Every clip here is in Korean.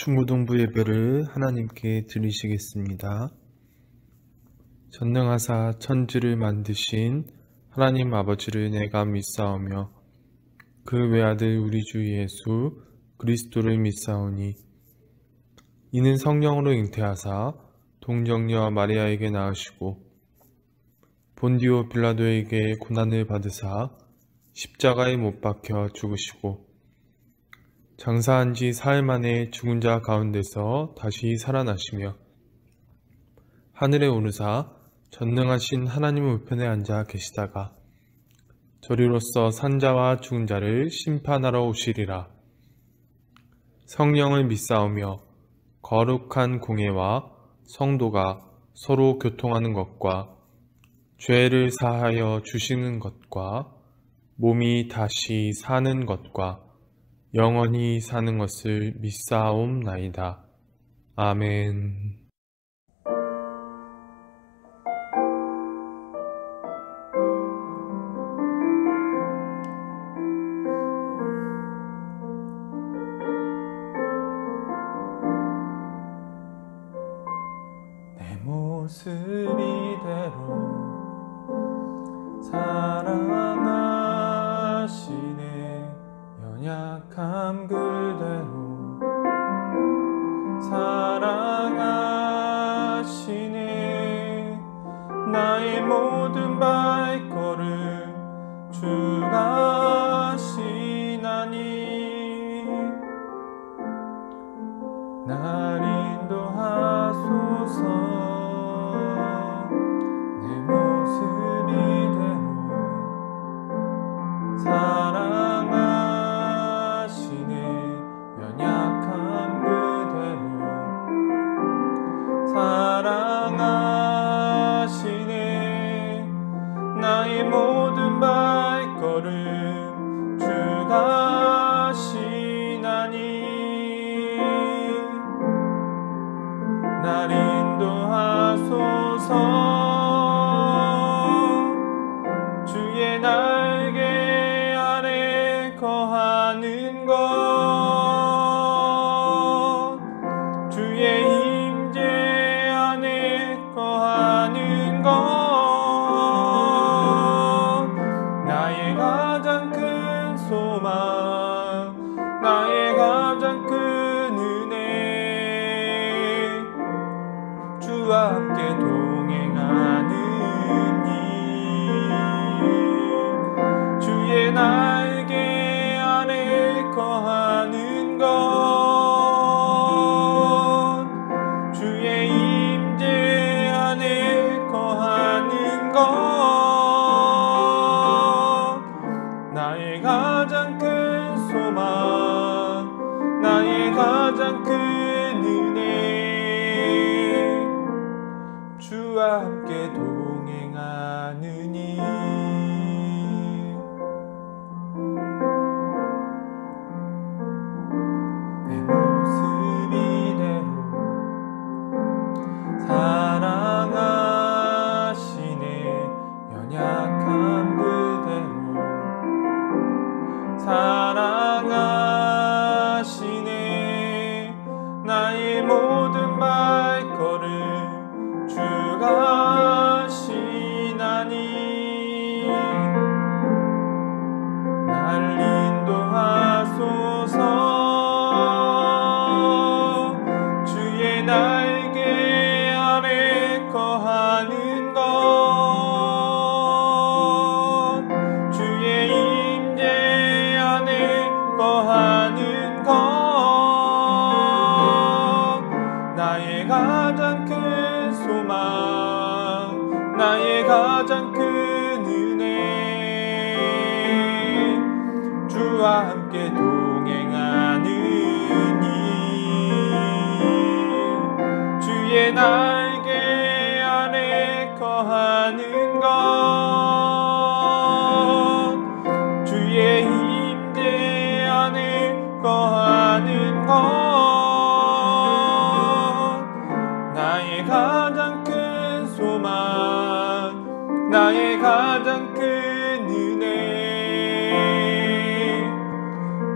중고등부 예배를 하나님께 드리시겠습니다. 전능하사 천지를 만드신 하나님 아버지를 내가 믿사오며 그 외아들 우리 주 예수 그리스도를 믿사오니 이는 성령으로 잉태하사 동정녀 마리아에게 낳으시고 본디오 빌라도에게 고난을 받으사 십자가에 못 박혀 죽으시고 장사한 지 사흘 만에 죽은 자 가운데서 다시 살아나시며 하늘에 오르사 전능하신 하나님 우편에 앉아 계시다가 저리로서 산자와 죽은 자를 심판하러 오시리라. 성령을 믿사오며 거룩한 공예와 성도가 서로 교통하는 것과 죄를 사하여 주시는 것과 몸이 다시 사는 것과 영원히 사는 것을 믿사옵나이다. 아멘. 내 모습 이대로 사랑하시네. 연약함 그대로 사랑하시네. 나의 모든 발걸음 주가 하시나니 날 인도하소서. 내 모습 이대로 사랑하시네. 연약함 그대로 사랑하시네. 나의 모든 발걸음 주가 하시나니 날 인도하소서. 주의 날개 아래 거하는 것, 주의 임재 안에 거하는 것, 나의 가장 큰 소망, 나의 가장 큰 은혜, 주와 함께 동행하는 주의 날개 아래 거하는 것, 주의 임재 안에 거하는 것, 나의 가장 큰 소망, 나의 가장 큰 은혜, 주와 함께 동행하느니 사랑하시네. 나의 모든 발걸음 주가 하시나니 날 인도하소서. 주의 날개 아래 거하는 것, 주의 임재 안에 거하는 것, 나의 가장 큰 소망, 나의 가장 큰 은혜, 주와 함께 동행하느니 주의 날개 아래 거하는 것, 주의 임재 안에 거하는 것, 나의 가장 큰 소망, 나의 가장 큰 은혜,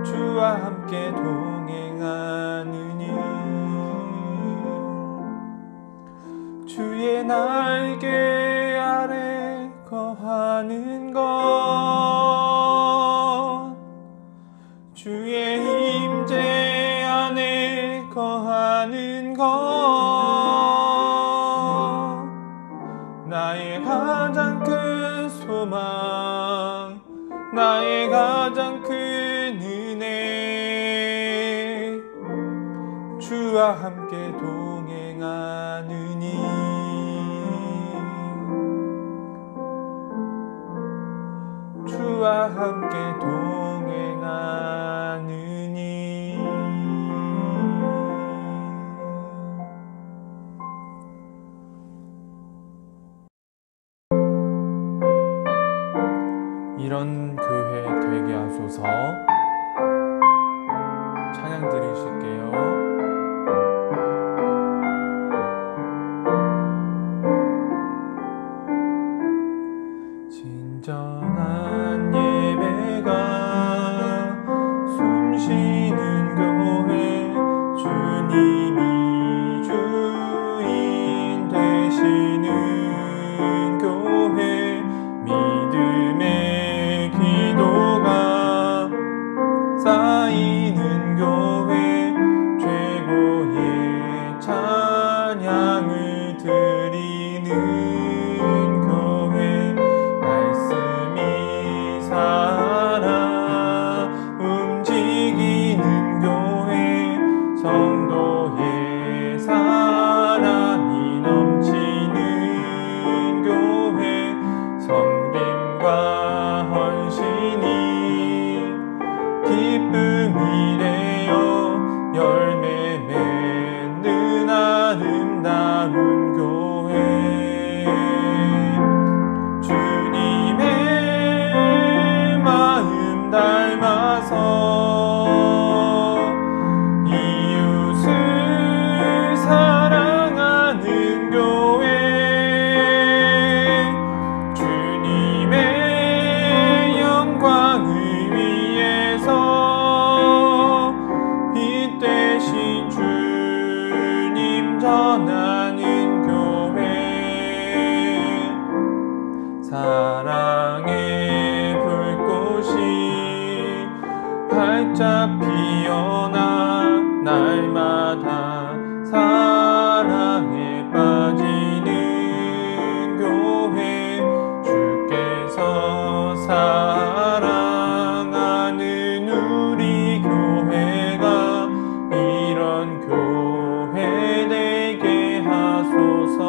주와 함께 동행하느니 인정하는 것, 나의 가장 큰 소망, 나의 가장 큰 은혜, 주와 함께 동행하느니, 주와 함께 동행하느니. 이런 교회 되게 하소서. 찬양 드리실게요. 진정한 예배가 숨쉬는 교회, 주님이 주인 되시는 교회, 믿음의 기도가 쌓이는 교회, 최고의 찬양을 드리는 교회, 말씀이 살아 움직이는 교회, 성도의 사랑이 넘치는 교회, 섬김과 헌신이 기쁨이 되어 열매 맺는 아름다운 교회, 주님의 마음 닮아서 이웃을 사랑하는 교회, 주님의 영광을 위해서 빛 대신 주님 전하는 교회, 사랑의 불꽃이 활짝 피어나 날마다 사랑에 빠지는 교회, 주께서 사랑하는 우리 교회가 이런 교회 되게 하소서.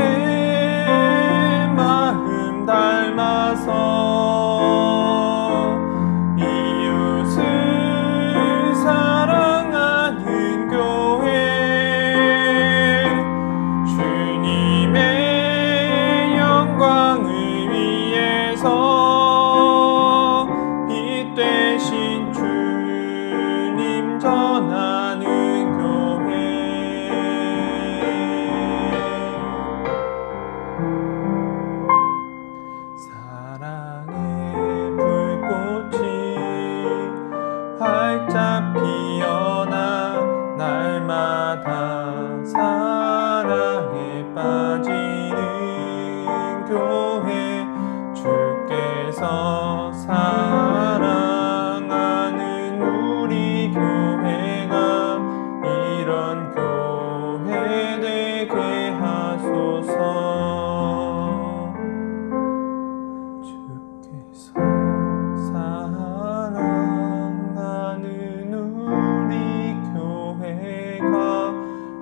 주님의 마음 닮아서 이웃을 사랑하는 교회, 주님의 영광을 위해서 빛 대신 주님 전하는 교회, 사랑의 불꽃이 활짝 피어나 날마다 사랑에 빠지는 교회, 주께서 사랑하는 우리 교회가 이런 교회 되게 하소서. 주께서 사랑하는 우리 교회가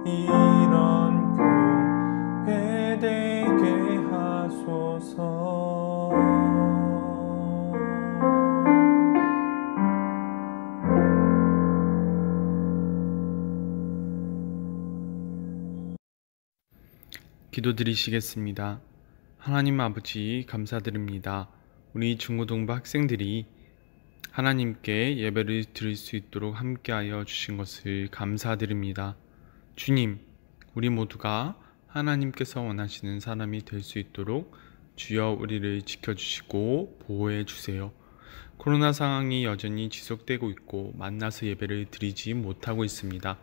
이런 교회 되게 하소서. 기도드리시겠습니다. 하나님 아버지 감사드립니다. 우리 중고등부 학생들이 하나님께 예배를 드릴 수 있도록 함께하여 주신 것을 감사드립니다. 주님, 우리 모두가 하나님께서 원하시는 사람이 될 수 있도록 주여 우리를 지켜주시고 보호해 주세요. 코로나 상황이 여전히 지속되고 있고 만나서 예배를 드리지 못하고 있습니다.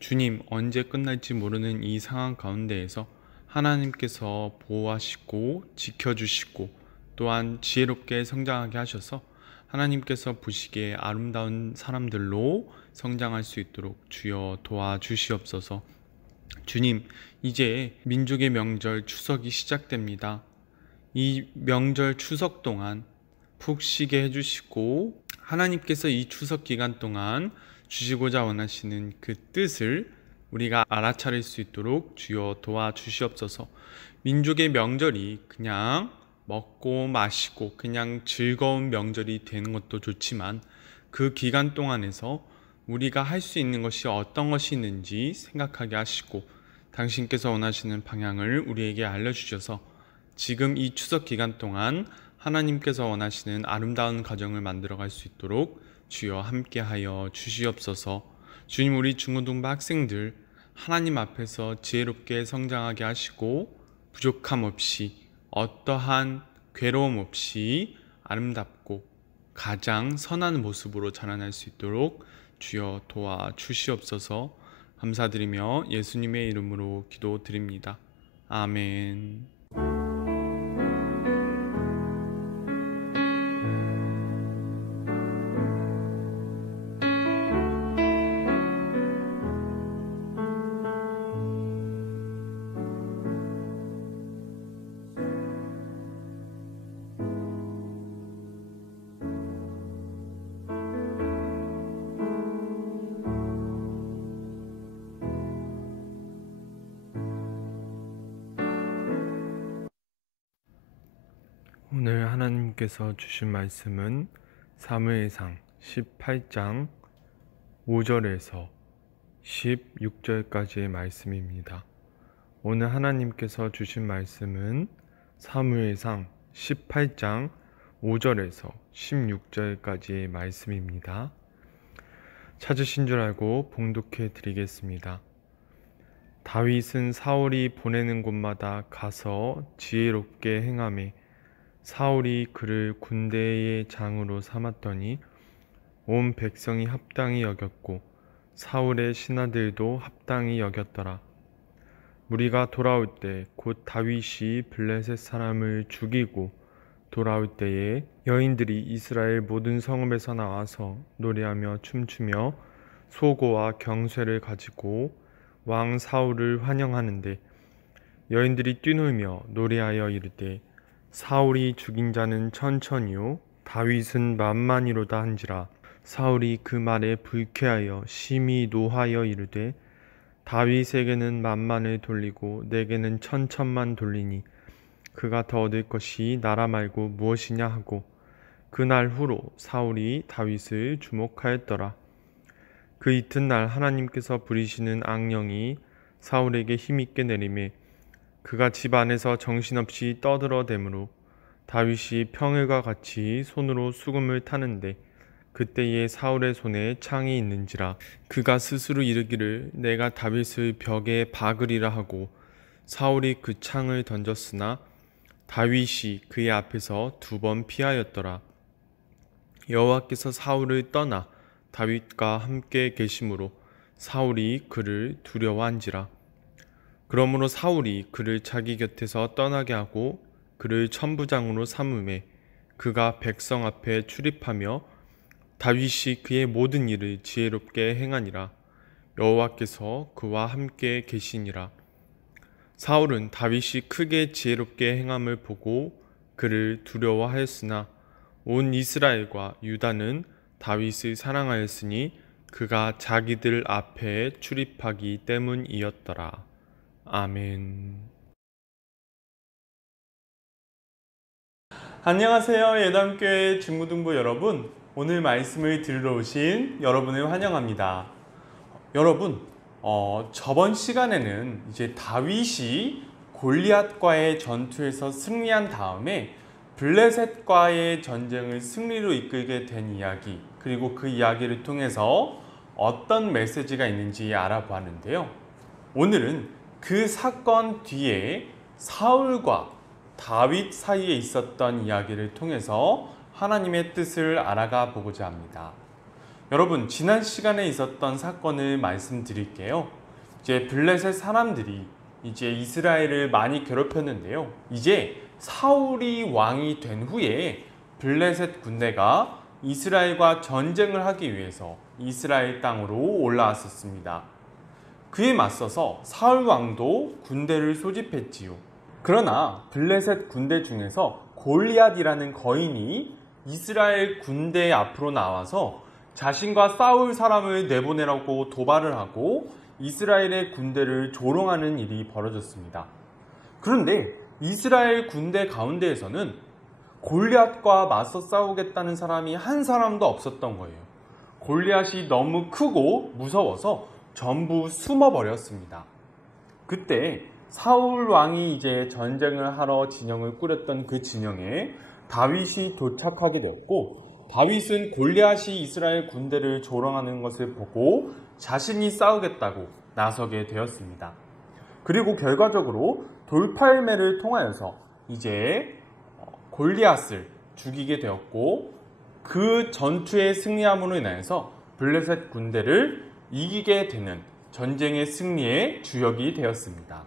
주님, 언제 끝날지 모르는 이 상황 가운데에서 하나님께서 보호하시고 지켜주시고 또한 지혜롭게 성장하게 하셔서 하나님께서 보시기에 아름다운 사람들로 성장할 수 있도록 주여 도와주시옵소서. 주님, 이제 민족의 명절 추석이 시작됩니다. 이 명절 추석 동안 푹 쉬게 해주시고 하나님께서 이 추석 기간 동안 주시고자 원하시는 그 뜻을 우리가 알아차릴 수 있도록 주여 도와주시옵소서. 민족의 명절이 그냥 먹고 마시고 그냥 즐거운 명절이 되는 것도 좋지만 그 기간 동안에서 우리가 할 수 있는 것이 어떤 것이 있는지 생각하게 하시고 당신께서 원하시는 방향을 우리에게 알려주셔서 지금 이 추석 기간 동안 하나님께서 원하시는 아름다운 가정을 만들어갈 수 있도록 주여 함께하여 주시옵소서. 주님, 우리 중고등부 학생들 하나님 앞에서 지혜롭게 성장하게 하시고 부족함 없이 어떠한 괴로움 없이 아름답고 가장 선한 모습으로 자라날 수 있도록 주여 도와주시옵소서. 감사드리며 예수님의 이름으로 기도드립니다. 아멘. 오늘 하나님께서 주신 말씀은 사무엘상 18장 5절에서 16절까지의 말씀입니다. 오늘 하나님께서 주신 말씀은 사무엘상 18장 5절에서 16절까지의 말씀입니다. 찾으신 줄 알고 봉독해 드리겠습니다. 다윗은 사울이 보내는 곳마다 가서 지혜롭게 행하매 사울이 그를 군대의 장으로 삼았더니 온 백성이 합당히 여겼고 사울의 신하들도 합당히 여겼더라. 무리가 돌아올 때 곧 다윗이 블레셋 사람을 죽이고 돌아올 때에 여인들이 이스라엘 모든 성읍에서 나와서 노래하며 춤추며 소고와 경쇠를 가지고 왕 사울을 환영하는데 여인들이 뛰놀며 노래하여 이르되 사울이 죽인 자는 천천히요 다윗은 만만이로다 한지라. 사울이 그 말에 불쾌하여 심히 노하여 이르되 다윗에게는 만만을 돌리고 내게는 천천만 돌리니 그가 더 얻을 것이 나라 말고 무엇이냐 하고 그날 후로 사울이 다윗을 주목하였더라. 그 이튿날 하나님께서 부리시는 악령이 사울에게 힘있게 내리매 그가 집 안에서 정신없이 떠들어대므로 다윗이 평일과 같이 손으로 수금을 타는데 그때에 사울의 손에 창이 있는지라. 그가 스스로 이르기를 내가 다윗을 벽에 박으리라 하고 사울이 그 창을 던졌으나 다윗이 그의 앞에서 2번 피하였더라. 여호와께서 사울을 떠나 다윗과 함께 계심으로 사울이 그를 두려워한지라. 그러므로 사울이 그를 자기 곁에서 떠나게 하고 그를 천부장으로 삼음에 그가 백성 앞에 출입하며 다윗이 그의 모든 일을 지혜롭게 행하니라. 여호와께서 그와 함께 계시니라. 사울은 다윗이 크게 지혜롭게 행함을 보고 그를 두려워하였으나 온 이스라엘과 유다는 다윗을 사랑하였으니 그가 자기들 앞에 출입하기 때문이었더라. 아멘. 안녕하세요. 예담교회 중고등부 여러분. 오늘 말씀을 들으러 오신 여러분을 환영합니다. 여러분, 저번 시간에는 이제 다윗이 골리앗과의 전투에서 승리한 다음에 블레셋과의 전쟁을 승리로 이끌게 된 이야기, 그리고 그 이야기를 통해서 어떤 메시지가 있는지 알아보았는데요. 오늘은 그 사건 뒤에 사울과 다윗 사이에 있었던 이야기를 통해서 하나님의 뜻을 알아가 보고자 합니다. 여러분, 지난 시간에 있었던 사건을 말씀드릴게요. 이제 블레셋 사람들이 이제 이스라엘을 많이 괴롭혔는데요. 이제 사울이 왕이 된 후에 블레셋 군대가 이스라엘과 전쟁을 하기 위해서 이스라엘 땅으로 올라왔었습니다. 그에 맞서서 사울 왕도 군대를 소집했지요. 그러나 블레셋 군대 중에서 골리앗이라는 거인이 이스라엘 군대 앞으로 나와서 자신과 싸울 사람을 내보내라고 도발을 하고 이스라엘의 군대를 조롱하는 일이 벌어졌습니다. 그런데 이스라엘 군대 가운데에서는 골리앗과 맞서 싸우겠다는 사람이 한 사람도 없었던 거예요. 골리앗이 너무 크고 무서워서 전부 숨어버렸습니다. 그때 사울 왕이 이제 전쟁을 하러 진영을 꾸렸던 그 진영에 다윗이 도착하게 되었고, 다윗은 골리앗이 이스라엘 군대를 조롱하는 것을 보고 자신이 싸우겠다고 나서게 되었습니다. 그리고 결과적으로 돌팔매를 통하여서 이제 골리앗을 죽이게 되었고, 그 전투에 승리함으로 인해서 블레셋 군대를 이기게 되는 전쟁의 승리의 주역이 되었습니다.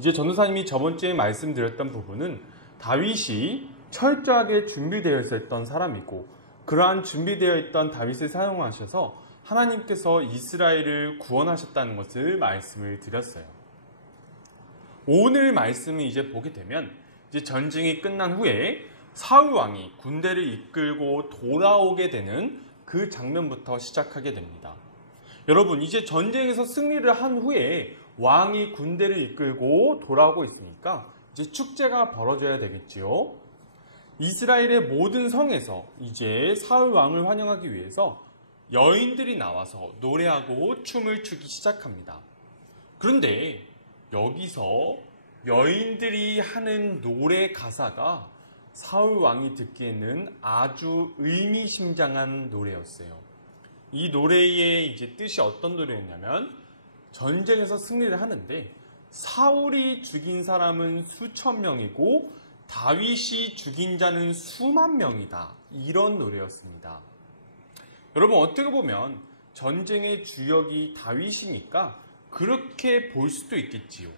이제 전도사님이 저번 주에 말씀드렸던 부분은 다윗이 철저하게 준비되어 있었던 사람이고, 그러한 준비되어 있던 다윗을 사용하셔서 하나님께서 이스라엘을 구원하셨다는 것을 말씀을 드렸어요. 오늘 말씀을 이제 보게 되면 이제 전쟁이 끝난 후에 사울 왕이 군대를 이끌고 돌아오게 되는 그 장면부터 시작하게 됩니다. 여러분, 이제 전쟁에서 승리를 한 후에 왕이 군대를 이끌고 돌아오고 있으니까 이제 축제가 벌어져야 되겠지요. 이스라엘의 모든 성에서 이제 사울 왕을 환영하기 위해서 여인들이 나와서 노래하고 춤을 추기 시작합니다. 그런데 여기서 여인들이 하는 노래 가사가 사울 왕이 듣기에는 아주 의미심장한 노래였어요. 이 노래의 이제 뜻이 어떤 노래였냐면, 전쟁에서 승리를 하는데 사울이 죽인 사람은 수천 명이고 다윗이 죽인 자는 수만 명이다, 이런 노래였습니다. 여러분, 어떻게 보면 전쟁의 주역이 다윗이니까 그렇게 볼 수도 있겠지요.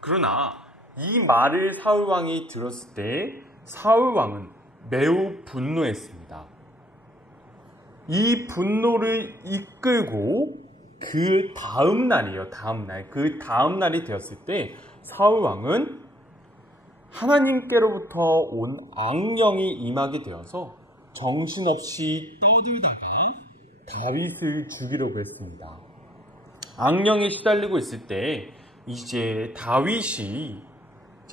그러나 이 말을 사울 왕이 들었을 때 사울 왕은 매우 분노했습니다. 이 분노를 이끌고 그 다음 날이에요. 그 다음 날이 되었을 때 사울 왕은 하나님께로부터 온 악령이 임하게 되어서 정신없이 떠들다가 다윗을 죽이려고 했습니다. 악령에 시달리고 있을 때 이제 다윗이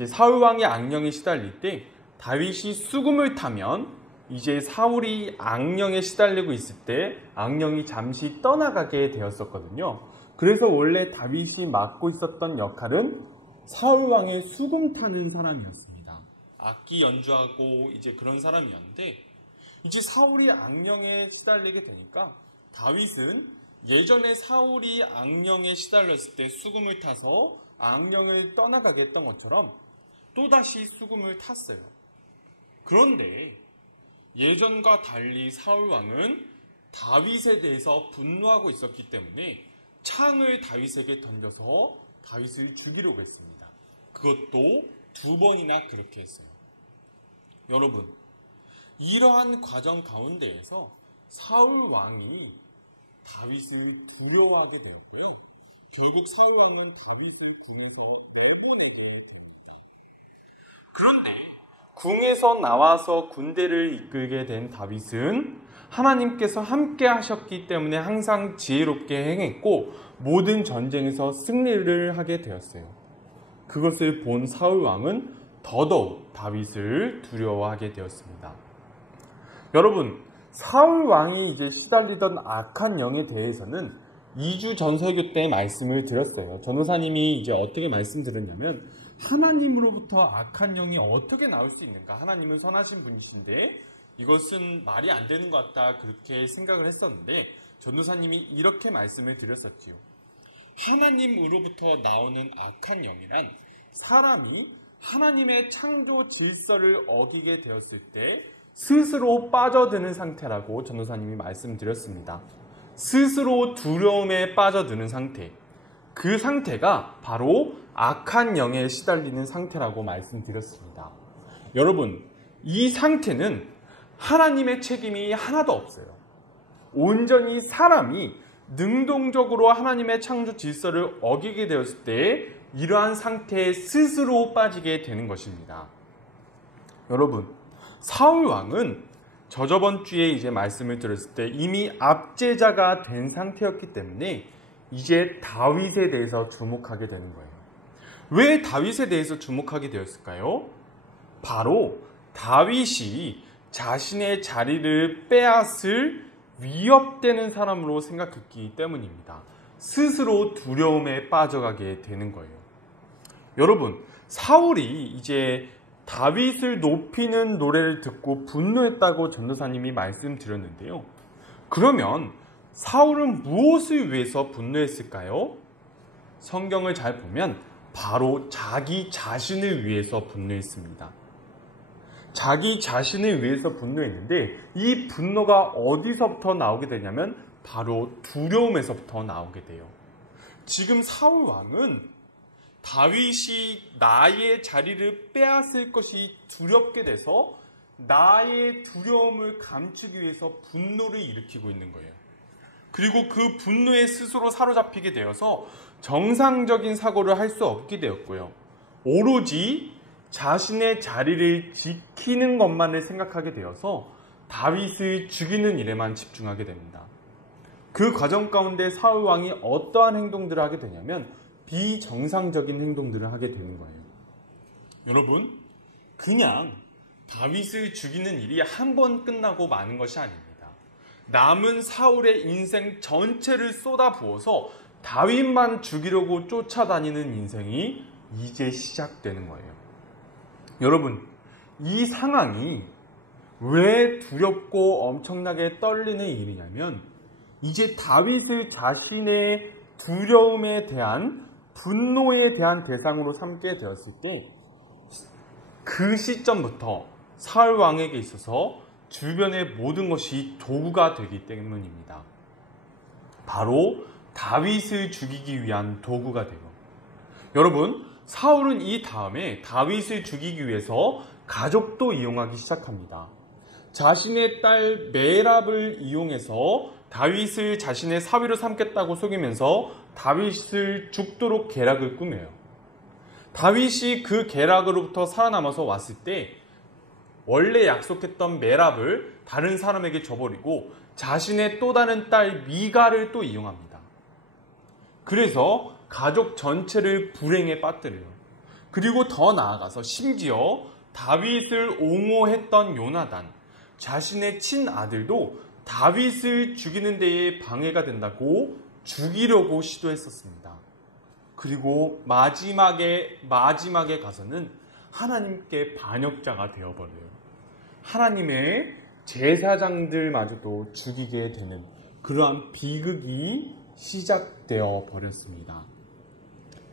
사울 왕의 악령에 시달릴 때 다윗이 수금을 타면 이제 사울이 악령에 시달리고 있을 때 악령이 잠시 떠나가게 되었었거든요. 그래서 원래 다윗이 맡고 있었던 역할은 사울 왕의 수금 타는 사람이었습니다. 악기 연주하고 이제 그런 사람이었는데, 이제 사울이 악령에 시달리게 되니까 다윗은 예전에 사울이 악령에 시달렸을 때 수금을 타서 악령을 떠나가게 했던 것처럼 또다시 수금을 탔어요. 그런데 예전과 달리 사울 왕은 다윗에 대해서 분노하고 있었기 때문에 창을 다윗에게 던져서 다윗을 죽이려고 했습니다. 그것도 2번이나 그렇게 했어요. 여러분, 이러한 과정 가운데에서 사울 왕이 다윗을 두려워하게 되었고요. 결국 사울 왕은 다윗을 궁에서 내보내게 됩니다. 그런데 궁에서 나와서 군대를 이끌게 된 다윗은 하나님께서 함께 하셨기 때문에 항상 지혜롭게 행했고 모든 전쟁에서 승리를 하게 되었어요. 그것을 본 사울 왕은 더더욱 다윗을 두려워하게 되었습니다. 여러분, 사울 왕이 이제 시달리던 악한 영에 대해서는 2주 전설교 때 말씀을 드렸어요. 전도사님이 이제 어떻게 말씀드렸냐면, 하나님으로부터 악한 영이 어떻게 나올 수 있는가? 하나님은 선하신 분이신데 이것은 말이 안 되는 것 같다, 그렇게 생각을 했었는데, 전도사님이 이렇게 말씀을 드렸었지요. 하나님으로부터 나오는 악한 영이란 사람이 하나님의 창조 질서를 어기게 되었을 때 스스로 빠져드는 상태라고 전도사님이 말씀드렸습니다. 스스로 두려움에 빠져드는 상태, 그 상태가 바로 악한 영에 시달리는 상태라고 말씀드렸습니다. 여러분, 이 상태는 하나님의 책임이 하나도 없어요. 온전히 사람이 능동적으로 하나님의 창조 질서를 어기게 되었을 때 이러한 상태에 스스로 빠지게 되는 것입니다. 여러분, 사울 왕은 저번 주에 이제 말씀을 드렸을 때 이미 압제자가 된 상태였기 때문에 이제 다윗에 대해서 주목하게 되는 거예요. 왜 다윗에 대해서 주목하게 되었을까요? 바로 다윗이 자신의 자리를 빼앗을 위협되는 사람으로 생각했기 때문입니다. 스스로 두려움에 빠져가게 되는 거예요. 여러분, 사울이 이제 다윗을 높이는 노래를 듣고 분노했다고 전도사님이 말씀드렸는데요. 그러면 사울은 무엇을 위해서 분노했을까요? 성경을 잘 보면 바로 자기 자신을 위해서 분노했습니다. 자기 자신을 위해서 분노했는데 이 분노가 어디서부터 나오게 되냐면 바로 두려움에서부터 나오게 돼요. 지금 사울 왕은 다윗이 나의 자리를 빼앗을 것이 두렵게 돼서 나의 두려움을 감추기 위해서 분노를 일으키고 있는 거예요. 그리고 그 분노에 스스로 사로잡히게 되어서 정상적인 사고를 할 수 없게 되었고요. 오로지 자신의 자리를 지키는 것만을 생각하게 되어서 다윗을 죽이는 일에만 집중하게 됩니다. 그 과정 가운데 사울 왕이 어떠한 행동들을 하게 되냐면 비정상적인 행동들을 하게 되는 거예요. 여러분, 그냥 다윗을 죽이는 일이 한 번 끝나고 마는 것이 아닙니다. 남은 사울의 인생 전체를 쏟아부어서 다윗만 죽이려고 쫓아다니는 인생이 이제 시작되는 거예요. 여러분, 이 상황이 왜 두렵고 엄청나게 떨리는 일이냐면 이제 다윗을 자신의 두려움에 대한 분노에 대한 대상으로 삼게 되었을 때 그 시점부터 사울 왕에게 있어서 주변의 모든 것이 도구가 되기 때문입니다. 바로 다윗을 죽이기 위한 도구가 되고, 여러분, 사울은 이 다음에 다윗을 죽이기 위해서 가족도 이용하기 시작합니다. 자신의 딸 메랍을 이용해서 다윗을 자신의 사위로 삼겠다고 속이면서 다윗을 죽도록 계략을 꾸며요. 다윗이 그 계략으로부터 살아남아서 왔을 때 원래 약속했던 메랍을 다른 사람에게 줘버리고 자신의 또 다른 딸 미가를 또 이용합니다. 그래서 가족 전체를 불행에 빠뜨려요. 그리고 더 나아가서 심지어 다윗을 옹호했던 요나단, 자신의 친아들도 다윗을 죽이는 데에 방해가 된다고 죽이려고 시도했었습니다. 그리고 마지막에 가서는 하나님께 반역자가 되어버려요. 하나님의 제사장들마저도 죽이게 되는 그러한 비극이 시작되어 버렸습니다.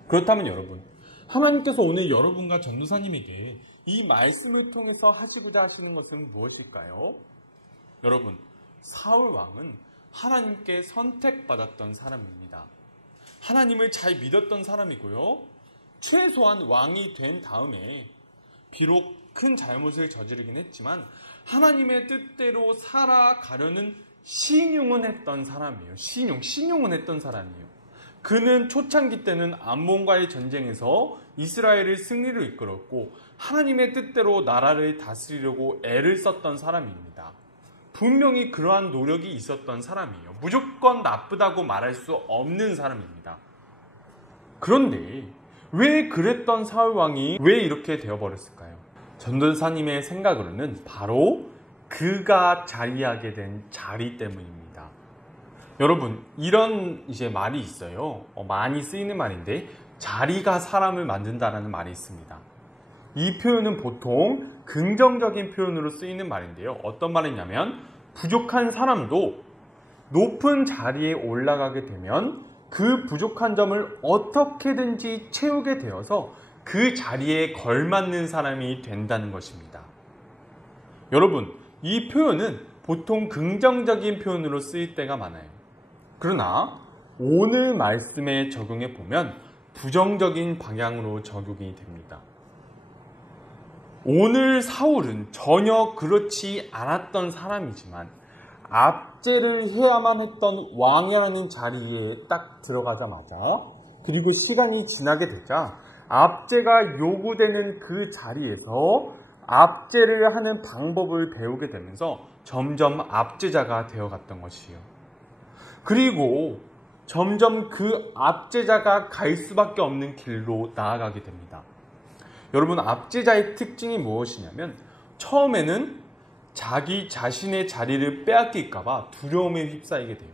그렇다면 여러분, 하나님께서 오늘 여러분과 전도사님에게 이 말씀을 통해서 하시고자 하시는 것은 무엇일까요? 여러분, 사울 왕은 하나님께 선택받았던 사람입니다. 하나님을 잘 믿었던 사람이고요. 최소한 왕이 된 다음에 비록 큰 잘못을 저지르긴 했지만 하나님의 뜻대로 살아가려는 신용은 했던 사람이에요. 신용은 했던 사람이에요. 그는 초창기 때는 암몬과의 전쟁에서 이스라엘을 승리로 이끌었고 하나님의 뜻대로 나라를 다스리려고 애를 썼던 사람입니다. 분명히 그러한 노력이 있었던 사람이에요. 무조건 나쁘다고 말할 수 없는 사람입니다. 그런데 왜 그랬던 사울 왕이 왜 이렇게 되어버렸을까요? 전도사님의 생각으로는 바로 그가 자리하게 된 자리 때문입니다. 여러분, 이런 이제 말이 있어요. 많이 쓰이는 말인데 자리가 사람을 만든다라는 말이 있습니다. 이 표현은 보통 긍정적인 표현으로 쓰이는 말인데요. 어떤 말이냐면 부족한 사람도 높은 자리에 올라가게 되면 그 부족한 점을 어떻게든지 채우게 되어서 그 자리에 걸맞는 사람이 된다는 것입니다. 여러분, 이 표현은 보통 긍정적인 표현으로 쓰일 때가 많아요. 그러나 오늘 말씀에 적용해 보면 부정적인 방향으로 적용이 됩니다. 오늘 사울은 전혀 그렇지 않았던 사람이지만 압제를 해야만 했던 왕이라는 자리에 딱 들어가자마자, 그리고 시간이 지나게 되자 압제가 요구되는 그 자리에서 압제를 하는 방법을 배우게 되면서 점점 압제자가 되어갔던 것이요. 그리고 점점 그 압제자가 갈 수밖에 없는 길로 나아가게 됩니다. 여러분, 압제자의 특징이 무엇이냐면 처음에는 자기 자신의 자리를 빼앗길까봐 두려움에 휩싸이게 돼요.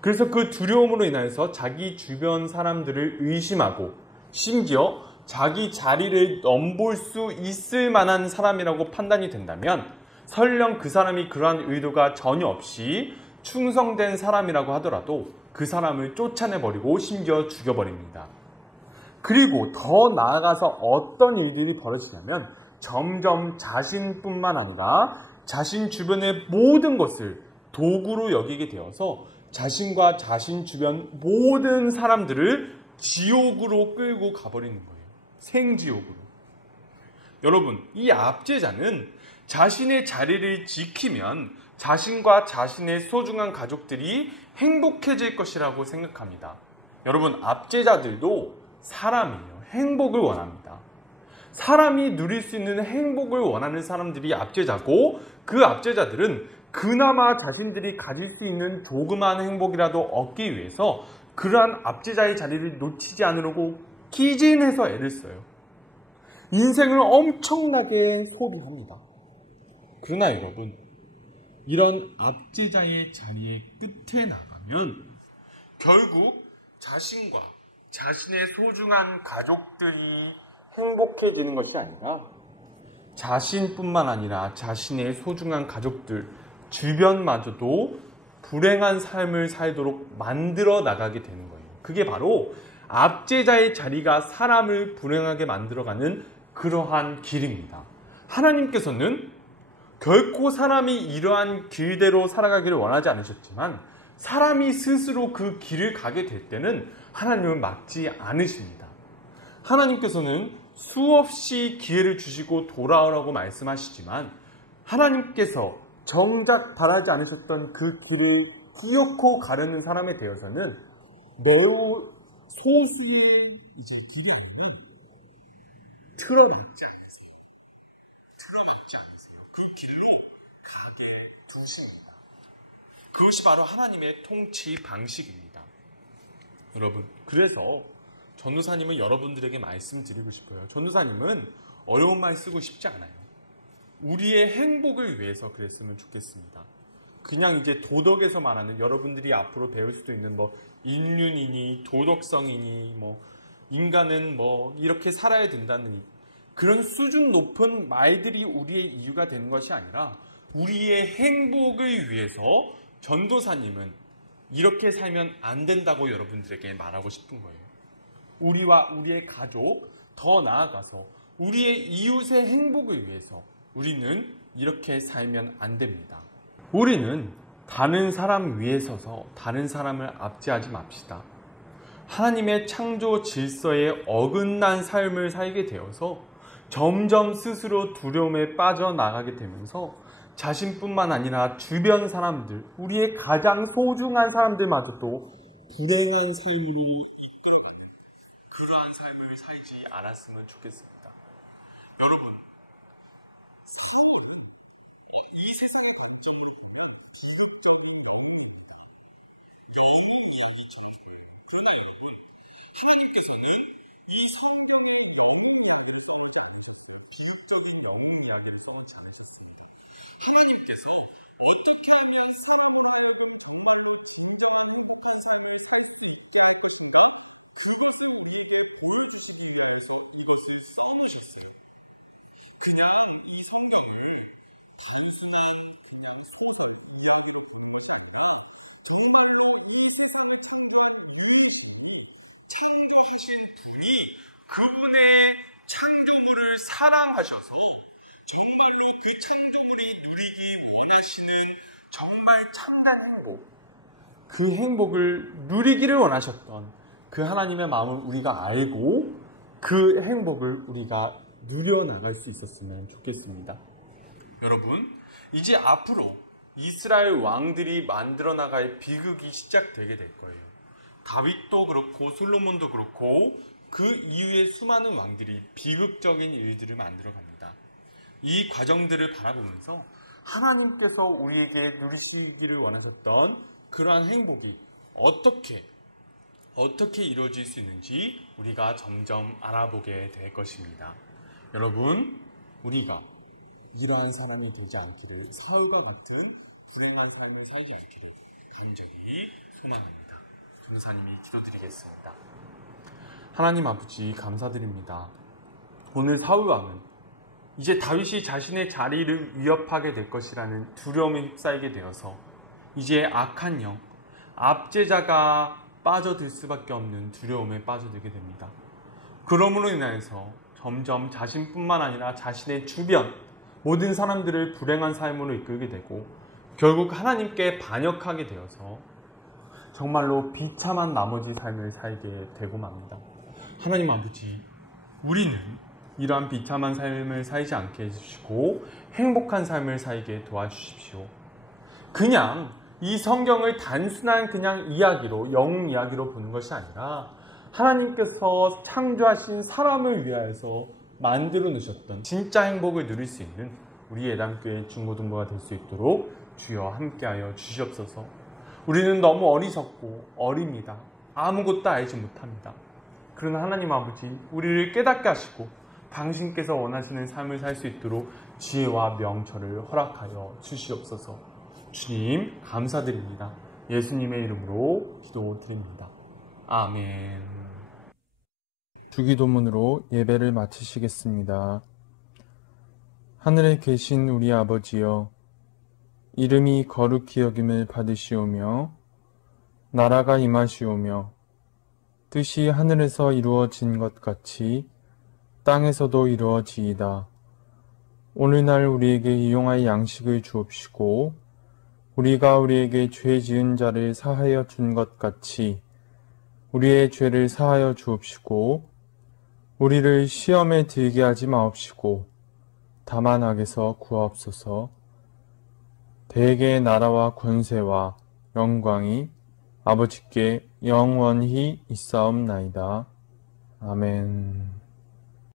그래서 그 두려움으로 인해서 자기 주변 사람들을 의심하고 심지어 자기 자리를 넘볼 수 있을 만한 사람이라고 판단이 된다면 설령 그 사람이 그러한 의도가 전혀 없이 충성된 사람이라고 하더라도 그 사람을 쫓아내버리고 심지어 죽여버립니다. 그리고 더 나아가서 어떤 일들이 벌어지냐면 점점 자신뿐만 아니라 자신 주변의 모든 것을 도구로 여기게 되어서 자신과 자신 주변 모든 사람들을 지옥으로 끌고 가버리는 거예요. 생지옥으로. 여러분, 이 압제자는 자신의 자리를 지키면 자신과 자신의 소중한 가족들이 행복해질 것이라고 생각합니다. 여러분, 압제자들도 사람이에요. 행복을 원합니다. 사람이 누릴 수 있는 행복을 원하는 사람들이 압제자고, 그 압제자들은 그나마 자신들이 가질 수 있는 조그마한 행복이라도 얻기 위해서 그러한 압제자의 자리를 놓치지 않으려고 기진해서 애를 써요. 인생을 엄청나게 소비합니다. 그러나 여러분, 이런 압제자의 자리의 끝에 나가면 결국 자신과 자신의 소중한 가족들이 행복해지는 것이 아니라 자신뿐만 아니라 자신의 소중한 가족들, 주변마저도 불행한 삶을 살도록 만들어 나가게 되는 거예요. 그게 바로 압제자의 자리가 사람을 불행하게 만들어가는 그러한 길입니다. 하나님께서는 결코 사람이 이러한 길대로 살아가기를 원하지 않으셨지만 사람이 스스로 그 길을 가게 될 때는 하나님은 막지 않으십니다. 하나님께서는 수없이 기회를 주시고 돌아오라고 말씀하시지만 하나님께서 정작 바라지 않으셨던 그 길을 기어코 가려는 사람에 대해서는 매우 소수의 길이 아니면 틀어막지 않으세요. 틀어막지 않으세요. 그 길로 가게 두십니다. 그것이 바로 하나님의 통치 방식입니다. 여러분, 그래서 전도사님은 여러분들에게 말씀드리고 싶어요. 전도사님은 어려운 말 쓰고 싶지 않아요. 우리의 행복을 위해서 그랬으면 좋겠습니다. 그냥 이제 도덕에서 말하는 여러분들이 앞으로 배울 수도 있는 인륜이니 도덕성이니 인간은 이렇게 살아야 된다는 그런 수준 높은 말들이 우리의 이유가 되는 것이 아니라 우리의 행복을 위해서 전도사님은 이렇게 살면 안 된다고 여러분들에게 말하고 싶은 거예요. 우리와 우리의 가족, 더 나아가서 우리의 이웃의 행복을 위해서 우리는 이렇게 살면 안 됩니다. 우리는 다른 사람 위에 서서 다른 사람을 압제하지 맙시다. 하나님의 창조 질서에 어긋난 삶을 살게 되어서 점점 스스로 두려움에 빠져나가게 되면서 자신뿐만 아니라 주변 사람들, 우리의 가장 소중한 사람들마저도 불행한 삶으로 이끌어가는 그러한 삶을 살지 않았으면 좋겠습니다. 여러분, 사울은 이 세상의 관점으로 보면 비극적인 영웅입니다. 영웅 이야기처럼 보여요. 그러나 여러분, 하나님께서는 이 성경의 영웅 이야기를 써놓지 않으셨어요. 비극적인 영웅 이야기를 써놓지 않으셨습니다. 하나님께서 어떻게 하면 사람으로 하여금 정말로 진정한 행복한 삶을 살 수 있게 할 것인가? 그것을 우리에게 보여주시기 위하여서 이것을 써놓으셨어요. 그냥 이 성경을 단순한 그냥 소설, 이야기로 보는 것이 아니라 정말로 이 세상을 창조한 유이신이, 창조하신 분이 그분의 창조물을 사랑하셔서 정말로 그 창조물이 누리기 원하시는 정말 참된 행복, 그 행복을 누리기를 원하셨던 그 하나님의 마음을 우리가 알고 그 행복을 우리가 누려나갈 수 있었으면 좋겠습니다. 여러분, 이제 앞으로 이스라엘 왕들이 만들어 나갈 비극이 시작되게 될 거예요. 다윗도 그렇고 솔로몬도 그렇고 그 이후에 수많은 왕들이 비극적인 일들을 만들어 갑니다. 이 과정들을 바라보면서 하나님께서 우리에게 누리시기를 원하셨던 그러한 행복이 어떻게 이루어질 수 있는지 우리가 점점 알아보게 될 것입니다. 여러분, 우리가 이러한 사람이 되지 않기를, 사울과 같은 불행한 삶을 살지 않기를 간절히 소망합니다. 전도사님이 기도드리겠습니다. 하나님 아버지, 감사드립니다. 오늘 사울 왕은 이제 다윗이 자신의 자리를 위협하게 될 것이라는 두려움에 휩싸이게 되어서 이제 악한 영, 압제자가 빠져들 수밖에 없는 두려움에 빠져들게 됩니다. 그러므로 인하여서 점점 자신뿐만 아니라 자신의 주변 모든 사람들을 불행한 삶으로 이끌게 되고 결국 하나님께 반역하게 되어서 정말로 비참한 나머지 삶을 살게 되고 맙니다. 하나님 아버지, 우리는 이러한 비참한 삶을 살지 않게 해주시고 행복한 삶을 살게 도와주십시오. 그냥 이 성경을 단순한 그냥 이야기로, 영웅 이야기로 보는 것이 아니라 하나님께서 창조하신 사람을 위하여서 만들어 놓으셨던 진짜 행복을 누릴 수 있는 우리 예담교회 중고등부가 될 수 있도록 주여 함께하여 주시옵소서. 우리는 너무 어리석고 어립니다. 아무것도 알지 못합니다. 그러나 하나님 아버지, 우리를 깨닫게 하시고 당신께서 원하시는 삶을 살 수 있도록 지혜와 명철을 허락하여 주시옵소서. 주님, 감사드립니다. 예수님의 이름으로 기도드립니다. 아멘. 주기도문으로 예배를 마치시겠습니다. 하늘에 계신 우리 아버지여, 이름이 거룩히 여김을 받으시오며 나라가 임하시오며 뜻이 하늘에서 이루어진 것 같이 땅에서도 이루어지이다. 오늘날 우리에게 일용할 양식을 주옵시고 우리가 우리에게 죄 지은 자를 사하여 준 것 같이 우리의 죄를 사하여 주옵시고 우리를 시험에 들게 하지 마옵시고 다만 악에서 구하옵소서. 대개의 나라와 권세와 영광이 아버지께 영원히 있사옵나이다. 아멘.